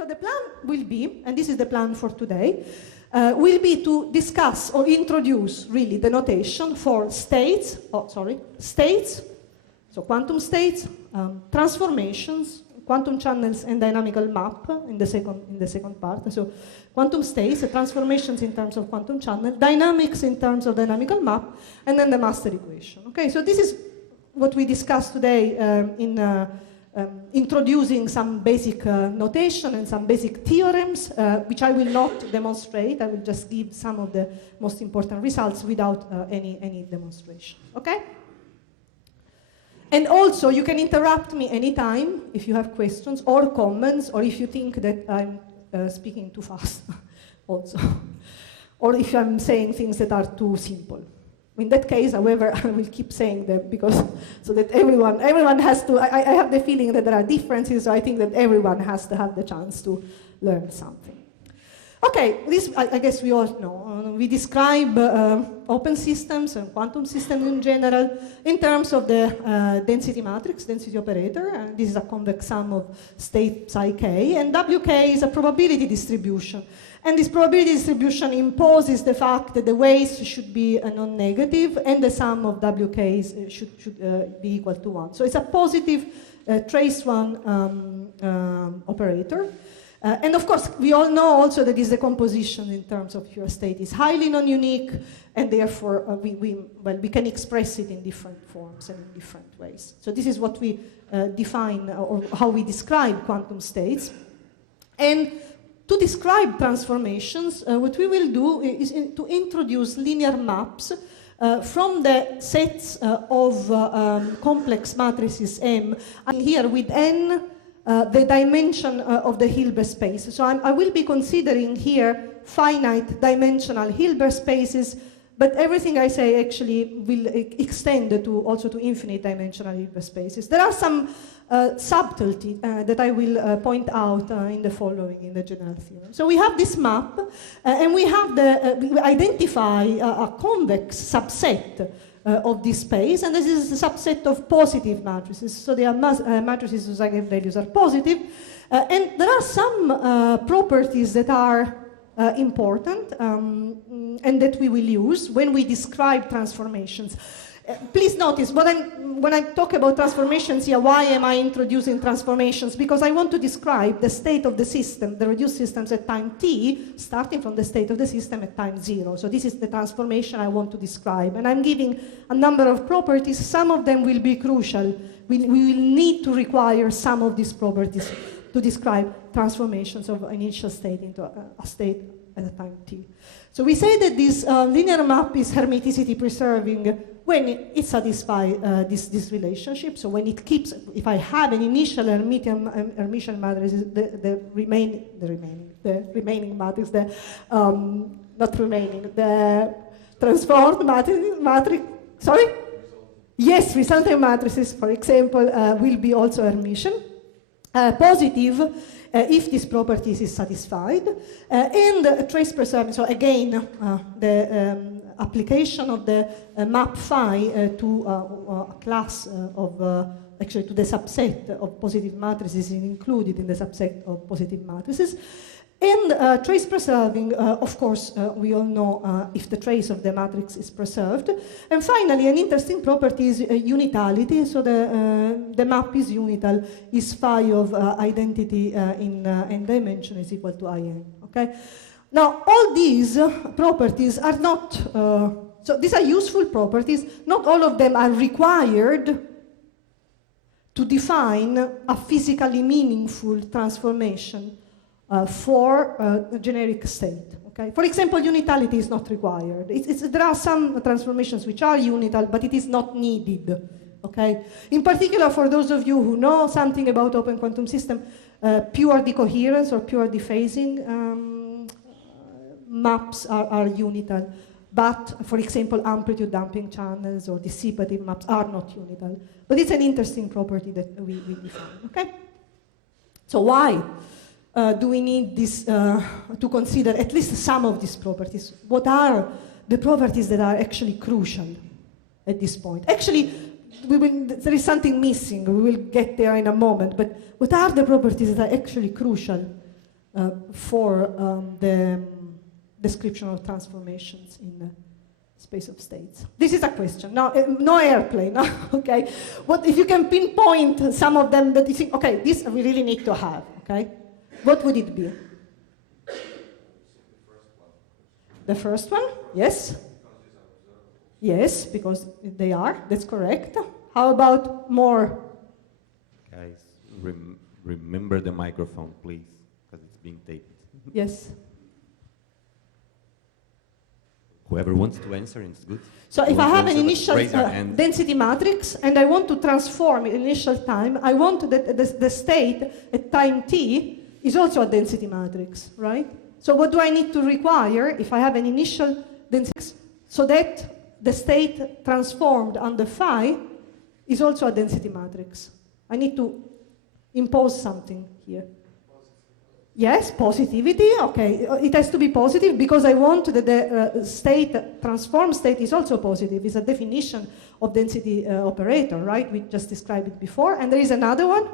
So the plan will be, and this is the plan for today, will be to discuss or introduce really the notation for states, so quantum states, transformations, quantum channels and dynamical map in the second part. So quantum states, transformations in terms of quantum channel, dynamics in terms of dynamical map, and then the master equation. Okay, so this is what we discussed today in introducing some basic notation and some basic theorems, which I will not demonstrate. I will just give some of the most important results without any demonstration. Okay? And also, you can interrupt me anytime if you have questions or comments, or if you think that I'm speaking too fast, also. Or if I'm saying things that are too simple. In that case, however, I will keep saying them because so that everyone has to. I have the feeling that there are differences, so I think that everyone has to have the chance to learn something. Okay, this I guess we all know. We describe open systems and quantum systems in general in terms of the density matrix, density operator. And this is a convex sum of state psi k, and wk is a probability distribution. And this probability distribution imposes the fact that the weights should be non-negative and the sum of wk's should be equal to 1. So it's a positive trace one operator. And of course, we all know also that this decomposition in terms of pure state is highly non-unique, and therefore we can express it in different forms and in different ways. So this is what we define, or how we describe quantum states. And to describe transformations, what we will do is to introduce linear maps from the sets of complex matrices M, and here with n, the dimension of the Hilbert space. So I will be considering here finite dimensional Hilbert spaces, but everything I say actually will extend also to infinite dimensional Hilbert spaces. There are some subtlety that I will point out in the following, in the general theorem. So we have this map, and we have we identify a convex subset of this space, and this is a subset of positive matrices. So they are matrices whose eigenvalues are positive, and there are some properties that are important and that we will use when we describe transformations. Please notice, when I talk about transformations here, why am I introducing transformations? Because I want to describe the state of the system, the reduced systems at time t, starting from the state of the system at time 0. So this is the transformation I want to describe. And I'm giving a number of properties. Some of them will be crucial. We will need to require some of these properties to describe transformations of an initial state into a state at a time t. So we say that this linear map is hermiticity preserving when it satisfies this relationship. So when it keeps, if I have an initial Hermitian matrix, the remaining matrix, the transformed matrix, sorry? Yes, resultant matrices, for example, will be also Hermitian. Positive if this property is satisfied, and trace preserving. So again, the application of the map phi to a class of, actually to the subset of positive matrices is included in the subset of positive matrices. And trace preserving, of course, we all know if the trace of the matrix is preserved. And finally, an interesting property is unitality. So the map is unital, is phi of identity in n dimension is equal to in. Okay. Now, all these properties are not, so these are useful properties. Not all of them are required to define a physically meaningful transformation for a generic state. Okay? For example, unitality is not required. There are some transformations which are unital, but it is not needed. Okay? In particular, for those of you who know something about open quantum system, pure decoherence or pure dephasing maps are unital. But, for example, amplitude damping channels or dissipative maps are not unital. But it's an interesting property that we define. Okay? So why do we need this to consider at least some of these properties? What are the properties that are actually crucial at this point? Actually, there is something missing. We will get there in a moment. But what are the properties that are actually crucial for the description of transformations in the space of states. This is a question. Now, no airplane, okay? What if you can pinpoint some of them that you think, okay, this we really need to have, okay? What would it be? The first one, yes? Yes, because they are, that's correct. How about more? Guys, remember the microphone, please, because it's being taped. Yes. Whoever wants to answer, it's good. So if I have an initial density matrix and I want to transform in initial time, I want that the state at time t is also a density matrix, right? So what do I need to require if I have an initial density so that the state transformed under phi is also a density matrix? I need to impose something here. Yes, positivity, okay. It has to be positive because I want that the state, transformed state is also positive. It's a definition of density operator, right? We just described it before. And there is another one,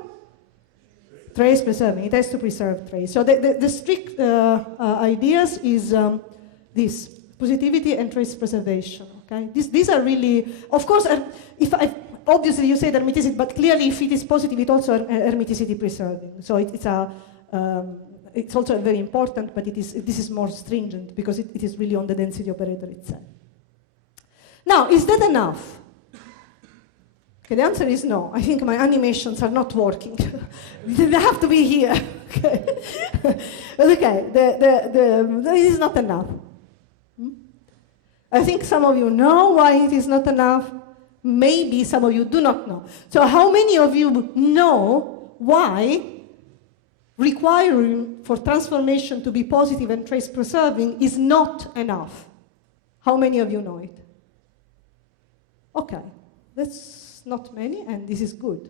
trace preserving. It has to preserve trace. So the strict ideas is this, positivity and trace preservation, okay? These are really, of course, obviously you say hermeticity, but clearly if it is positive, it's also hermeticity preserving. So it's also very important, but this is more stringent because it is really on the density operator itself. Now, is that enough? Okay, the answer is no. I think my animations are not working. They have to be here. Okay, okay. This is not enough. I think some of you know why it is not enough. Maybe some of you do not know. So how many of you know why requiring for transformation to be positive and trace preserving is not enough? How many of you know it? Okay, that's not many, and this is good.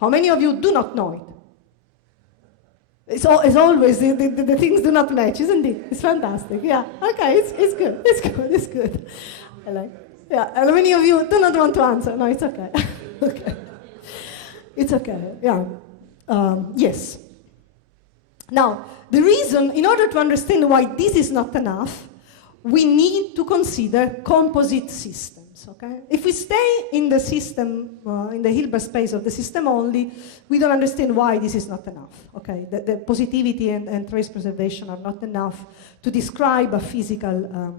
How many of you do not know it? It's always the things do not match, isn't it? It's fantastic. Yeah. Okay. It's good. It's good. It's good. I like. Yeah. And many of you do not want to answer. No, it's okay. Okay. It's okay. Yeah. Yes. Now, the reason, in order to understand why this is not enough, we need to consider composite systems, okay? If we stay in the system, in the Hilbert space of the system only, we don't understand why this is not enough, okay? The positivity and trace preservation are not enough to describe a physical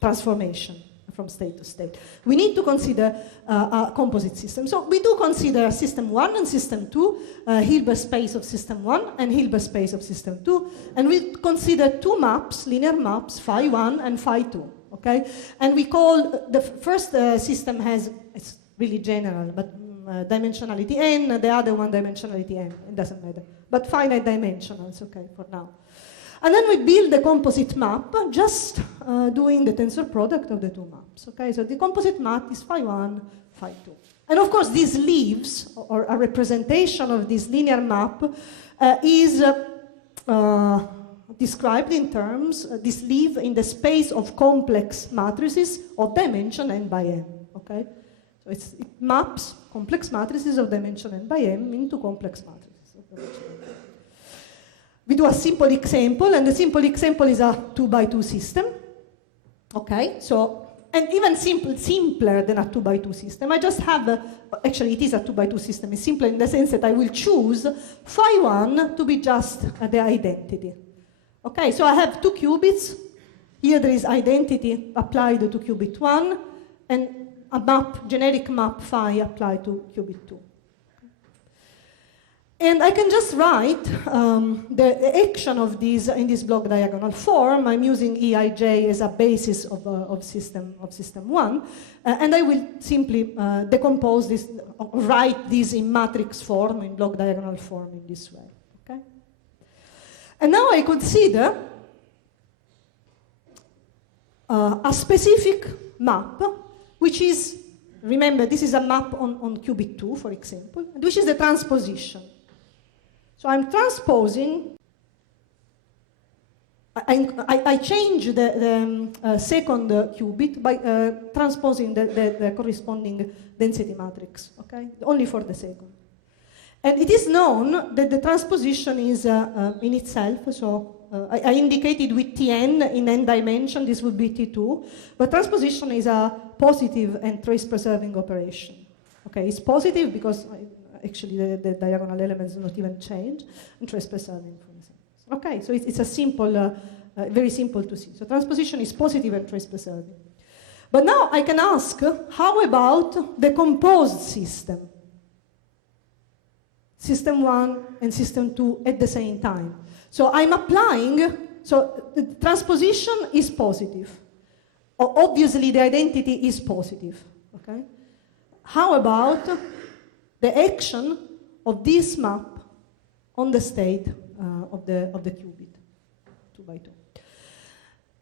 transformation from state to state. We need to consider a composite system. So we do consider system 1 and system 2, Hilbert space of system 1 and Hilbert space of system 2, and we consider two maps, linear maps, phi 1 and phi 2, okay? And we call, the first system has, it's really general, but dimensionality n, the other one dimensionality n, it doesn't matter. But finite dimensionals, okay, for now. And then we build the composite map, just doing the tensor product of the two maps. Okay, so the composite map is phi 1, phi 2. And of course, these leaves, or a representation of this linear map, is described in terms, this leaf in the space of complex matrices of dimension n by m. Okay, so it maps complex matrices of dimension n by m into complex matrices of dimension n by m. We do a simple example, and the simple example is a 2x2 system. Okay, so, and even simpler than a 2x2 system. I just have, actually it is a 2x2 system. It's simpler in the sense that I will choose phi 1 to be just the identity. Okay, so I have two qubits. Here there is identity applied to qubit 1, and a map, generic map phi applied to qubit 2. And I can just write the action of these in this block diagonal form. I'm using Eij as a basis of system 1, and I will simply decompose this, write this in matrix form, in block diagonal form in this way. Okay. And now I consider a specific map, which is, remember, this is a map on qubit 2, for example, which is the transposition. So I'm transposing, I change the second qubit by transposing the corresponding density matrix, okay? Only for the second. And it is known that the transposition is in itself, so I indicated with Tn in n dimension, this would be T2, but transposition is a positive and trace-preserving operation. Okay, it's positive because actually the diagonal elements do not even change, and trace-preserving, for instance. Okay, so it's a simple, very simple to see. So transposition is positive and trace-preserving. But now I can ask, how about the composed system? System 1 and system 2 at the same time. So I'm applying, so the transposition is positive. Obviously the identity is positive, okay? How about the action of this map on the state of the qubit, 2 by 2?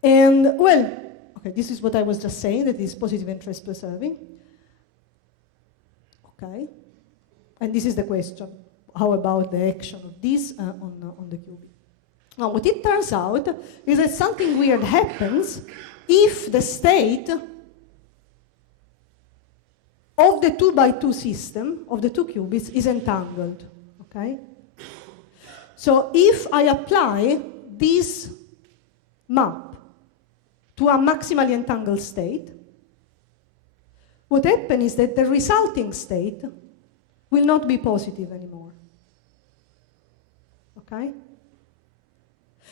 And well, okay, this is what I was just saying, that is positive and trace preserving. Okay, and this is the question. How about the action of this on the qubit? Now, what it turns out is that something weird happens if the state of the 2 by 2 system, of the 2 qubits, is entangled, okay? So if I apply this map to a maximally entangled state, what happens is that the resulting state will not be positive anymore, okay?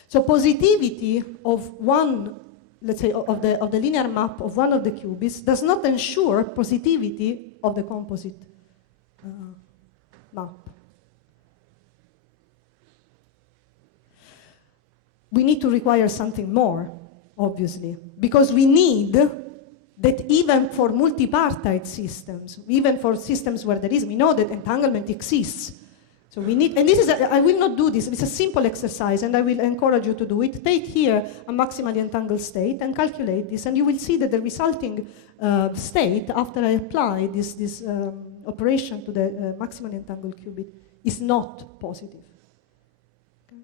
So positivity of one, let's say, of the linear map of one of the qubits does not ensure positivity of the composite map. We need to require something more, obviously, because we need that even for multipartite systems, even for systems where there is, we know that entanglement exists. So we need, and this is, I will not do this, it's a simple exercise, and I will encourage you to do it. Take here a maximally entangled state and calculate this, and you will see that the resulting state, after I apply this operation to the maximally entangled qubit, is not positive. Okay?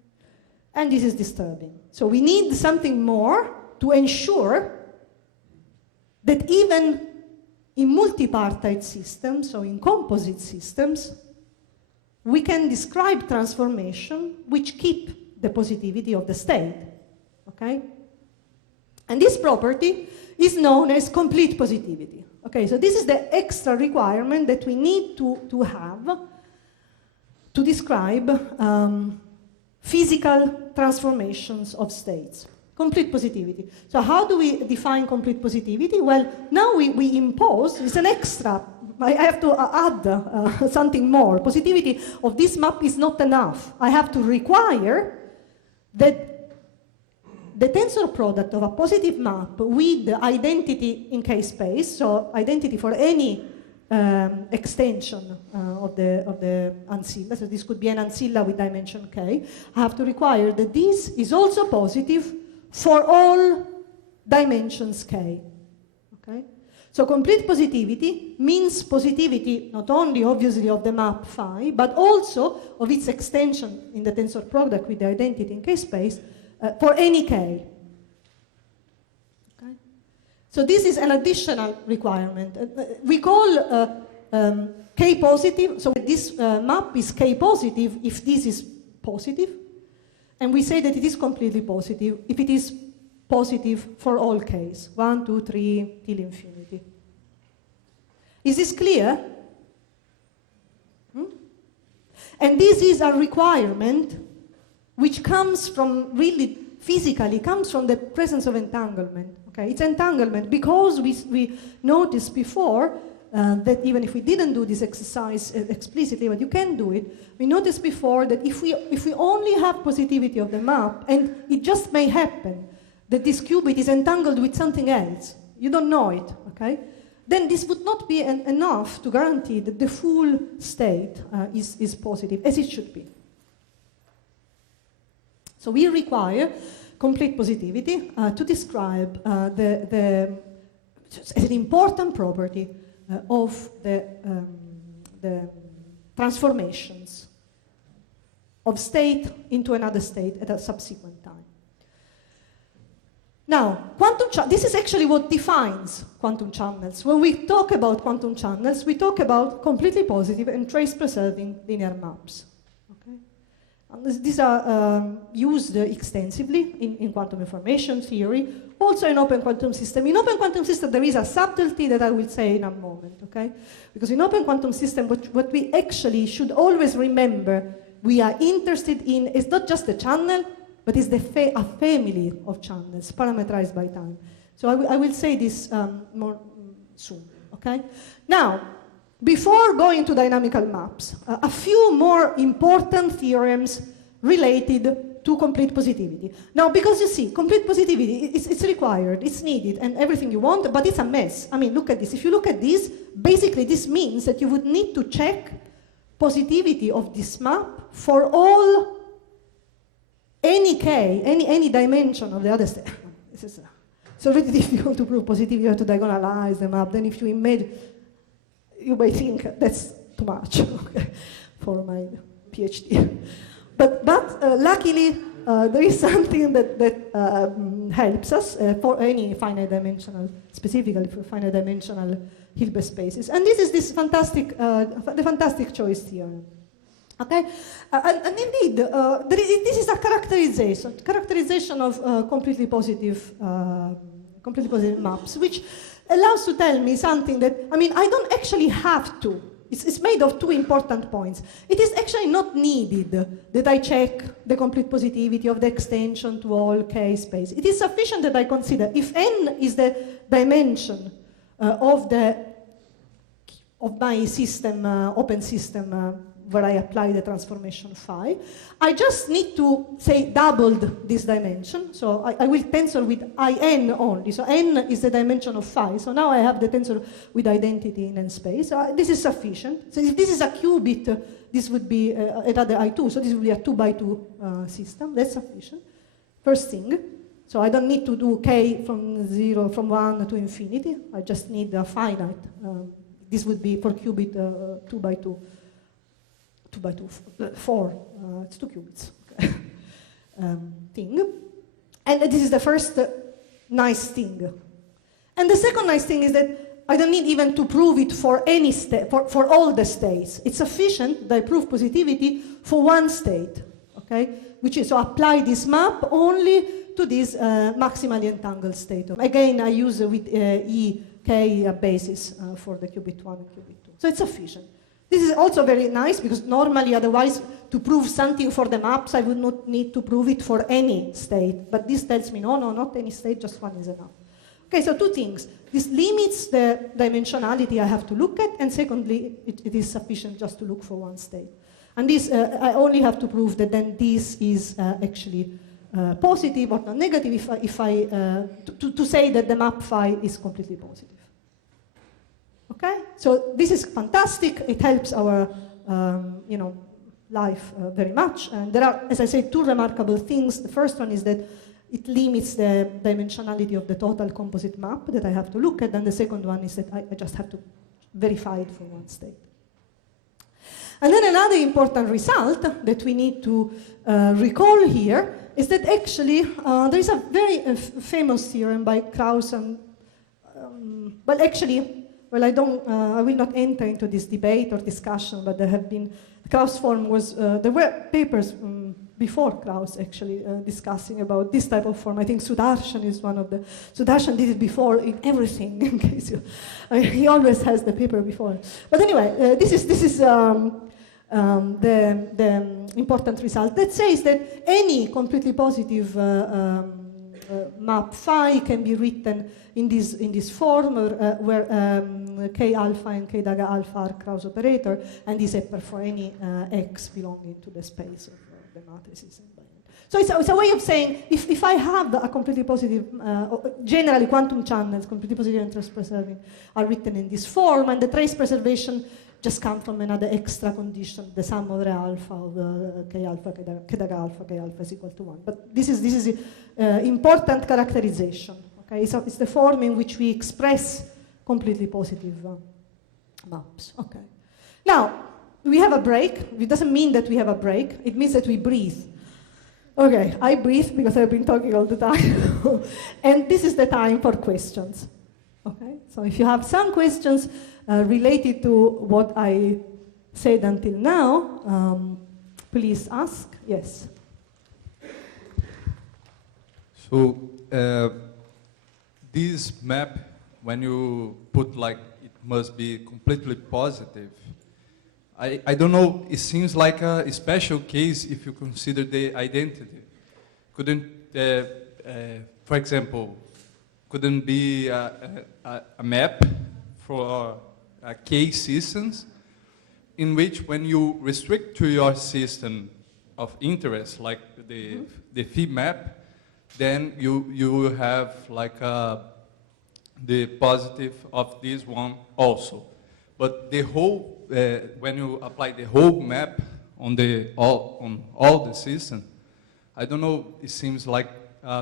And this is disturbing. So we need something more to ensure that even in multipartite systems, so in composite systems, we can describe transformation which keep the positivity of the state, okay? And this property is known as complete positivity. Okay, so this is the extra requirement that we need to have to describe physical transformations of states. Complete positivity. So how do we define complete positivity? Well, now we impose, it's an extra, I have to add something more. Positivity of this map is not enough. I have to require that the tensor product of a positive map with the identity in K-space, so identity for any extension of the ancilla, so this could be an ancilla with dimension K, I have to require that this is also positive for all dimensions K, okay? So complete positivity means positivity not only obviously of the map phi, but also of its extension in the tensor product with the identity in K-space for any K. Okay? So this is an additional requirement. We call K positive, so this map is K positive if this is positive, and we say that it is completely positive if it is positive for all Ks, 1, 2, 3, till infinity. Is this clear? And this is a requirement which comes from, really physically, comes from the presence of entanglement. Okay? It's entanglement because we noticed before that even if we didn't do this exercise explicitly, but you can do it, we noticed before that if we only have positivity of the map, and it just may happen that this qubit is entangled with something else, you don't know it, okay? Then this would not be enough to guarantee that the full state is positive, as it should be. So we require complete positivity to describe as an important property of the transformations of state into another state at a subsequent time. Now, this is actually what defines quantum channels. When we talk about quantum channels, we talk about completely positive and trace-preserving linear maps. Okay? And these are used extensively in quantum information theory, also in open quantum system. In open quantum system, there is a subtlety that I will say in a moment, okay? Because in open quantum system, what we actually should always remember we are interested in is not just the channel, but it's a family of channels parameterized by time. So I will say this more soon, okay? Now, before going to dynamical maps, a few more important theorems related to complete positivity. Now, because you see, complete positivity, it's required, it's needed, and everything you want, but it's a mess. I mean, look at this. If you look at this, basically this means that you would need to check positivity of this map for all any k, any dimension of the other state. It's already difficult to prove positivity. You have to diagonalize the map. Then if you imagine, you may think that's too much okay, for my PhD. But luckily, there is something that helps us for any finite dimensional, specifically for finite dimensional Hilbert spaces. And this is the fantastic choice theorem. Okay, and indeed, this is a characterization of completely positive maps, which allows to tell me something that, I mean, I don't actually have to. It's made of two important points. It is actually not needed that I check the complete positivity of the extension to all K space. It is sufficient that I consider if N is the dimension of my system, open system, where I apply the transformation phi, I just need to say doubled this dimension. So I will tensor with In only. So N is the dimension of phi. So now I have the tensor with identity in N space. This is sufficient. So if this is a qubit, this would be another I2. So this would be a 2 by 2 system. That's sufficient. First thing. So I don't need to do K from 1 to infinity. I just need a finite. This would be for qubit 2 by 2. 2 by 2, 4, it's 2 qubits thing. And this is the first nice thing. And the second nice thing is that I don't need even to prove it for any state, for all the states. It's sufficient that I prove positivity for one state, okay? Which is to apply this map only to this maximally entangled state. Again, I use with EK a basis for the qubit 1 and qubit 2. So it's sufficient. This is also very nice because normally otherwise to prove something for the maps I would not need to prove it for any state. But this tells me no, not any state, just one is enough. Okay, so two things. This limits the dimensionality I have to look at, and secondly, it is sufficient just to look for one state. And this, I only have to prove that then this is actually positive or not negative to say that the map phi is completely positive. Okay, so this is fantastic. It helps our, life very much. And there are, as I say, two remarkable things. The first one is that it limits the dimensionality of the total composite map that I have to look at. And the second one is that I just have to verify it for one state. And then another important result that we need to recall here is that actually there is a very famous theorem by Krauss and, I will not enter into this debate or discussion, but there have been, Krauss form was, there were papers before Krauss actually discussing about this type of form. I think Sudarshan is one of the, Sudarshan did it before in everything, in case you, he always has the paper before. But anyway, this is the important result that says that any completely positive map phi can be written in this form where k alpha and k daga alpha are Krauss operator, and is equal for any x belonging to the space of the matrices. So it's a way of saying if I have a completely positive, generally quantum channels, completely positive and trace preserving, are written in this form, and the trace preservation just comes from another extra condition, the sum of the alpha of k alpha, k daga alpha, k alpha is equal to 1. But this is important characterization. Okay, so it's the form in which we express completely positive maps. Okay. Now we have a break. It doesn't mean that we have a break. It means that we breathe. Okay, I breathe because I've been talking all the time. And this is the time for questions. Okay, so if you have some questions related to what I said until now, please ask. Yes. So this map, when you put like it must be completely positive, I don't know, it seems like a special case if you consider the identity. Couldn't, for example, couldn't be a map for case systems in which when you restrict to your system of interest, like the phi map, then you will have like the positive of this one also. But the whole, when you apply the whole map on all the system, I don't know, it seems like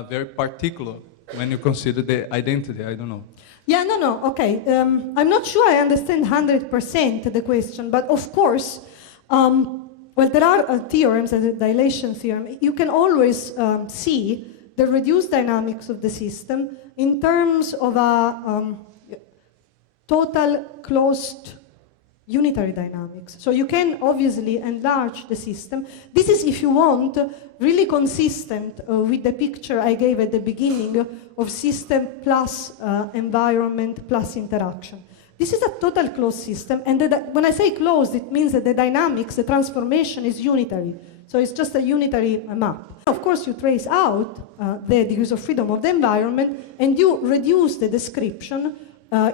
very particular when you consider the identity, I don't know. Yeah, no, okay. I'm not sure I understand 100% the question, but of course, well, there are theorems, the dilation theorem. You can always see the reduced dynamics of the system in terms of a total closed unitary dynamics. So you can obviously enlarge the system. This is, if you want, really consistent with the picture I gave at the beginning of system plus environment plus interaction. This is a total closed system, and when I say closed, it means that the dynamics, the transformation is unitary. So it's just a unitary map. Of course, you trace out the degrees of freedom of the environment, and you reduce the description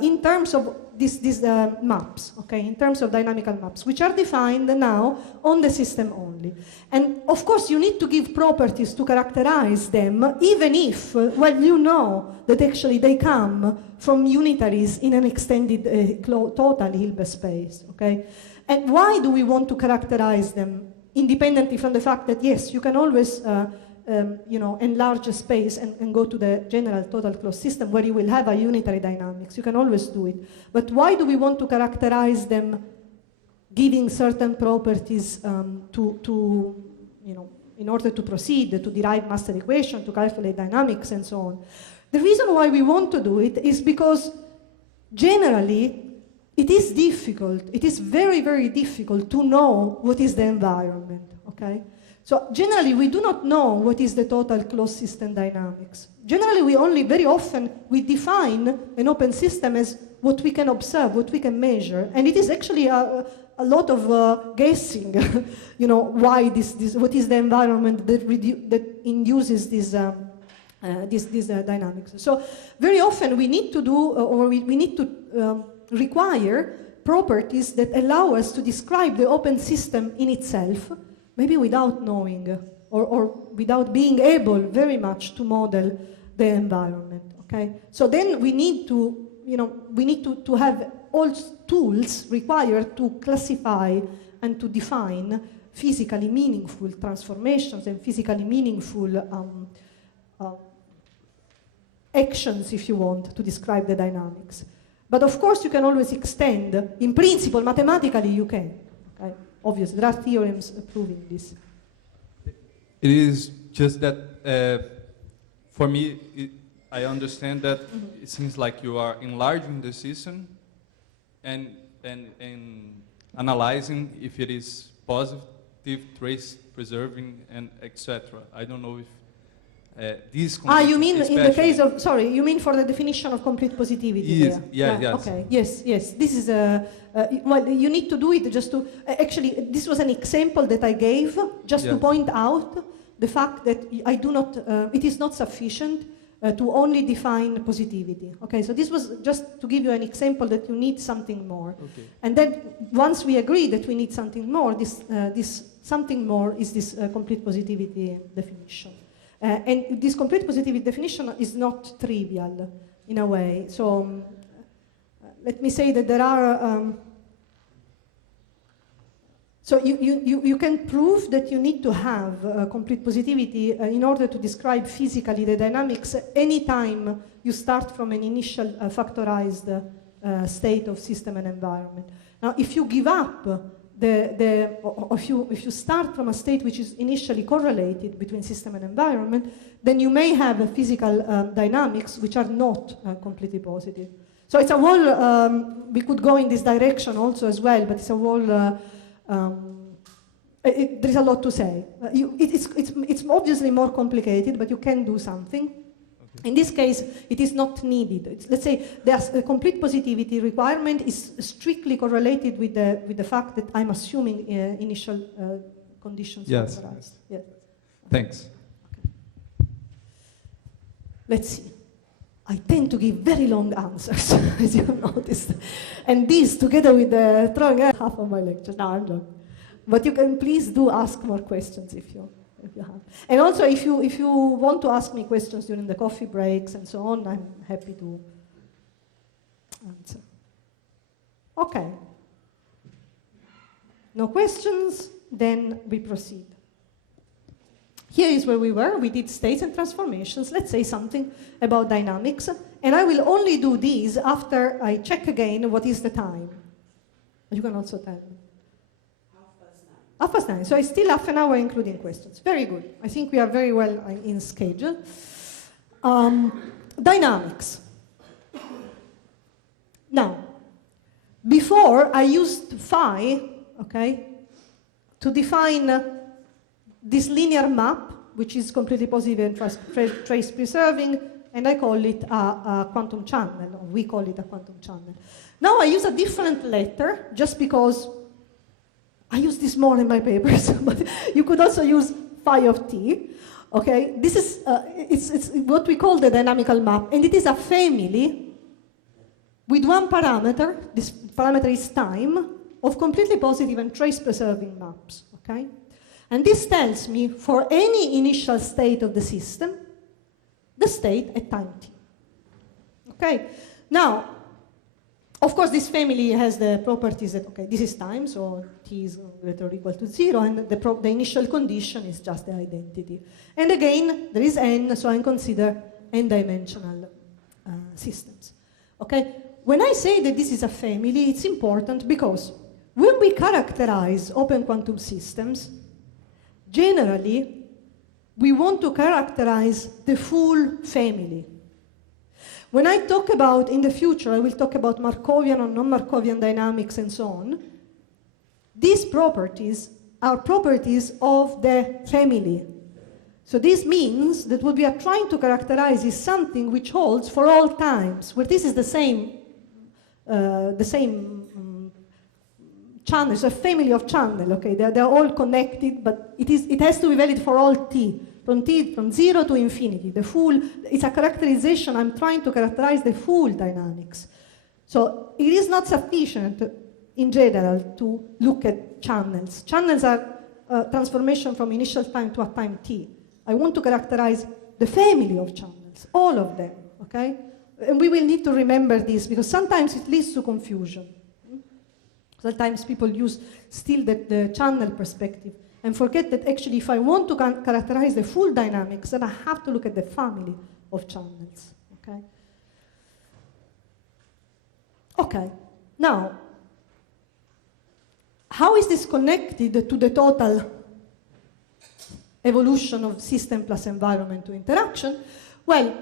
in terms of these maps, okay, in terms of dynamical maps, which are defined now on the system only. And of course, you need to give properties to characterize them, even if, well, you know that actually they come from unitaries in an extended total Hilbert space, okay? And why do we want to characterize them independently from the fact that, yes, you can always enlarge a space and go to the general total closed system where you will have a unitary dynamics. You can always do it. But why do we want to characterize them giving certain properties in order to proceed, to derive master equation, to calculate dynamics and so on? The reason why we want to do it is because generally it is difficult. It is very, very difficult to know what is the environment, okay? So generally, we do not know what is the total closed system dynamics. Generally, very often, we define an open system as what we can observe, what we can measure. And it is actually a lot of guessing, why what is the environment that induces this dynamics. So very often, we need to do, or we need to require properties that allow us to describe the open system in itself, maybe without knowing or without being able very much to model the environment, okay? So then we need to, to have all tools required to classify and to define physically meaningful transformations and physically meaningful actions, if you want, to describe the dynamics. But of course, you can always extend. In principle, mathematically, you can, okay? Obviously, there are theorems proving this. It is just that, for me, I understand that it seems like you are enlarging the system and analyzing if it is positive, trace preserving, and etc. I don't know if these. You mean in the case of, sorry, you mean for the definition of complete positivity? Yes, there? yes. Okay, yes. This is well, you need to do it just to, actually, this was an example that I gave just to point out the fact that I do not, it is not sufficient to only define positivity. Okay, so this was just to give you an example that you need something more. Okay. And then once we agree that we need something more, this something more is this complete positivity definition. And this complete positivity definition is not trivial in a way. So let me say that there are, so you can prove that you need to have complete positivity in order to describe physically the dynamics anytime you start from an initial factorized state of system and environment. Now, if you give up if you start from a state which is initially correlated between system and environment, then you may have a physical dynamics which are not completely positive. So it's a whole, we could go in this direction also as well, but it's a whole, there is a lot to say. It's obviously more complicated, but you can do something. Okay. In this case, it is not needed. Let's say the complete positivity requirement is strictly correlated with the fact that I'm assuming initial conditions. Yes. Yes. Thanks. Okay. Let's see. I tend to give very long answers, as you have noticed. And this, together with the throwing half of my lecture. No, I'm joking. But you can please do ask more questions if you have. And also, if you want to ask me questions during the coffee breaks and so on, I'm happy to answer. Okay. No questions? Then we proceed. Here is where we were. We did states and transformations. Let's say something about dynamics. And I will only do these after I check again what is the time. You can also tell me. 9:30. So I still half an hour including questions. Very good. I think we are very well in schedule. Dynamics. Now, before I used phi, okay, to define this linear map, which is completely positive and trace preserving, and I call it a quantum channel, or we call it a quantum channel. Now I use a different letter, just because I use this more in my papers, but you could also use phi of t. Okay, this is it's what we call the dynamical map, and it is a family with one parameter. This parameter is time, of completely positive and trace preserving maps. Okay. And this tells me, for any initial state of the system, the state at time t. Okay? Now, of course, this family has the properties that, okay, this is time, so t is greater or equal to 0, and the initial condition is just the identity. And again, there is n, so I consider n-dimensional systems. Okay? When I say that this is a family, it's important because when we characterize open quantum systems, generally, we want to characterize the full family. When I talk about, in the future, I will talk about Markovian or non-Markovian dynamics and so on. These properties are properties of the family. So this means that what we are trying to characterize is something which holds for all times, where this is the same channels, a family of channels, okay? They're all connected, but it has to be valid for all t, from 0 to infinity. The full, it's a characterization, I'm trying to characterize the full dynamics. So it is not sufficient, in general, to look at channels. Channels are transformation from initial time to a time t. I want to characterize the family of channels, all of them, okay? And we will need to remember this, because sometimes it leads to confusion. Sometimes people use still the channel perspective and forget that actually if I want to characterize the full dynamics, then I have to look at the family of channels, okay? Okay, now, how is this connected to the total evolution of system plus environment to interaction? Well,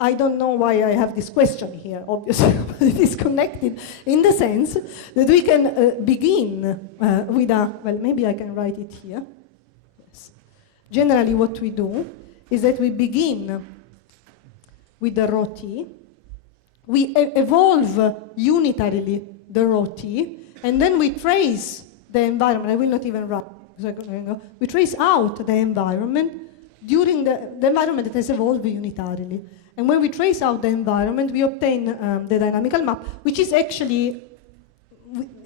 I don't know why I have this question here, obviously, but it is connected in the sense that we can begin with a, well, maybe I can write it here. Yes. Generally, what we do is that we begin with the rho t, we evolve unitarily the rho t, and then we trace the environment. I will not even write, we trace out the environment during the environment that has evolved unitarily. And when we trace out the environment, we obtain the dynamical map, which is actually,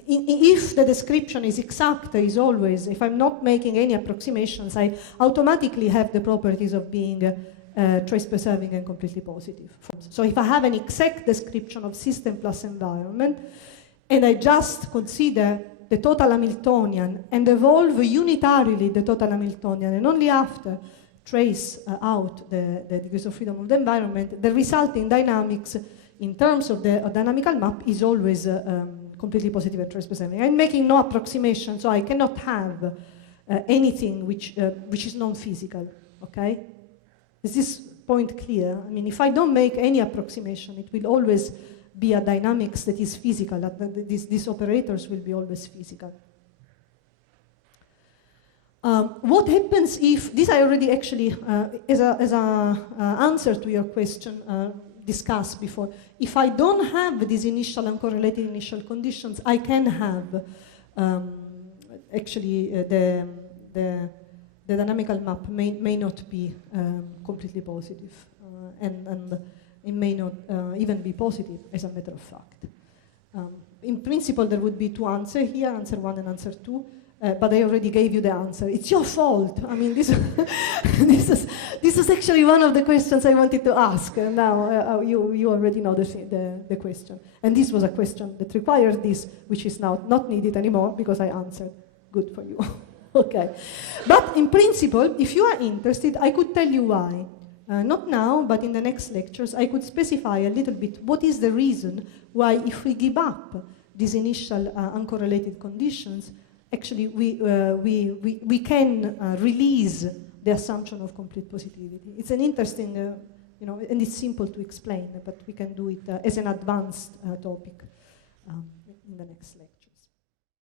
if the description is exact, is always, if I'm not making any approximations, I automatically have the properties of being trace preserving and completely positive. So if I have an exact description of system plus environment, and I just consider the total Hamiltonian and evolve unitarily the total Hamiltonian, and only after trace out the degrees of freedom of the environment, the resulting dynamics in terms of the dynamical map is always completely positive at trace-based sampling. I'm making no approximation, so I cannot have anything which is non-physical, okay? Is this point clear? I mean, if I don't make any approximation, it will always be a dynamics that is physical, that these operators will be always physical. What happens if, this I already actually, as an answer to your question, discussed before, if I don't have these initial uncorrelated initial conditions, I can have actually the dynamical map may not be completely positive, and it may not even be positive, as a matter of fact. In principle, there would be two answers here, answer 1 and answer 2. But I already gave you the answer. It's your fault. I mean, this is actually one of the questions I wanted to ask. And now you already know the question. And this was a question that required this, which is now not needed anymore because I answered. Good for you. Okay. But in principle, if you are interested, I could tell you why. Not now, but in the next lectures, I could specify a little bit what is the reason why, if we give up these initial uncorrelated conditions, actually, we can release the assumption of complete positivity. It's an interesting, and it's simple to explain, but we can do it as an advanced topic in the next lecture.